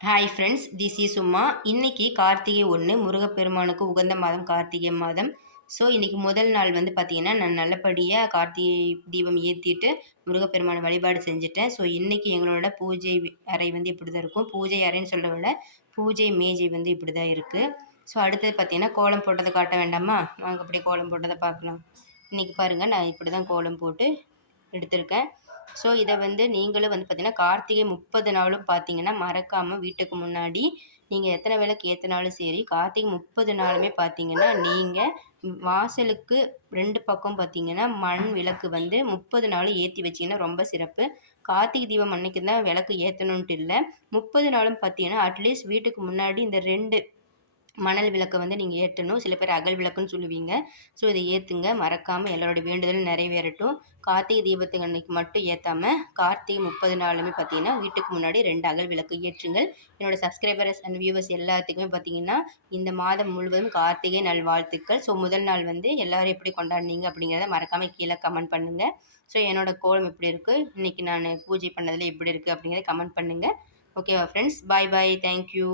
Hi friends this is சும்மா இன்னைக்கு கார்த்திகை ஒன்று முருகப்பெருமானுக்கு உகந்த மாதம் கார்த்திகை மாதம். ஸோ இன்றைக்கி முதல் நாள் வந்து பார்த்திங்கன்னா நான் நல்லபடியாக கார்த்திகை தீபம் ஏற்றிட்டு முருகப்பெருமானை வழிபாடு செஞ்சுட்டேன். ஸோ இன்றைக்கி எங்களோட பூஜை அறை வந்து இப்படி தான் இருக்கும். பூஜை அறைன்னு சொல்ல விட பூஜை மேஜை வந்து இப்படி தான் இருக்குது ஸோ அடுத்தது பார்த்திங்கன்னா கோலம் போட்டதை காட்ட வேண்டாமா? வாங்க அப்படியே கோலம் போட்டதை பார்க்கலாம். இன்றைக்கி பாருங்கள் நான் இப்படி தான் கோலம் போட்டு எடுத்திருக்கேன். ஸோ இதை வந்து நீங்களும் வந்து பார்த்திங்கன்னா கார்த்திகை முப்பது நாளும் பார்த்தீங்கன்னா மறக்காமல் வீட்டுக்கு முன்னாடி நீங்கள் எத்தனை விளக்கு ஏற்றினாலும் சரி கார்த்திகை முப்பது நாளுமே பார்த்தீங்கன்னா நீங்கள் வாசலுக்கு ரெண்டு பக்கம் பார்த்தீங்கன்னா மண் விளக்கு வந்து முப்பது நாளும் ஏற்றி வச்சிங்கன்னா ரொம்ப சிறப்பு. கார்த்திகை தீபம் அன்னைக்கு தான் விளக்கு ஏற்றணுன்ட்டு இல்லை. முப்பது நாளும் பார்த்தீங்கன்னா அட்லீஸ்ட் வீட்டுக்கு முன்னாடி இந்த ரெண்டு மணல் விளக்கை வந்து நீங்கள் ஏற்றணும் சில பேர் அகல் விளக்குன்னு சொல்லுவீங்க. ஸோ இதை ஏற்றுங்க மறக்காமல் எல்லாரோட வேண்டுதலும் நிறைவேறட்டும். கார்த்திகை தீபத்துக்கு அன்னைக்கு மட்டும் ஏற்றாமல் கார்த்திகை முப்பது நாளுமே பார்த்தீங்கன்னா வீட்டுக்கு முன்னாடி ரெண்டு அகல் விளக்கு ஏற்றுங்கள். என்னோட சப்ஸ்கிரைபர்ஸ் அண்ட் வியூவர்ஸ் எல்லாத்துக்குமே பார்த்தீங்கன்னா இந்த மாதம் முழுவதும் கார்த்திகை நல்வாழ்த்துக்கள் ஸோ முதல் நாள் வந்து எல்லோரும் எப்படி கொண்டாடினீங்க அப்படிங்கிறத மறக்காமல் கீழே கமெண்ட் பண்ணுங்கள் ஸோ என்னோட கோலம் எப்படி இருக்குது இன்றைக்கி நான் பூஜை பண்ணதில் எப்படி இருக்குது அப்படிங்கிறத கமெண்ட் பண்ணுங்கள் ஓகேவா ஃப்ரெண்ட்ஸ் பாய் பாய் தேங்க்யூ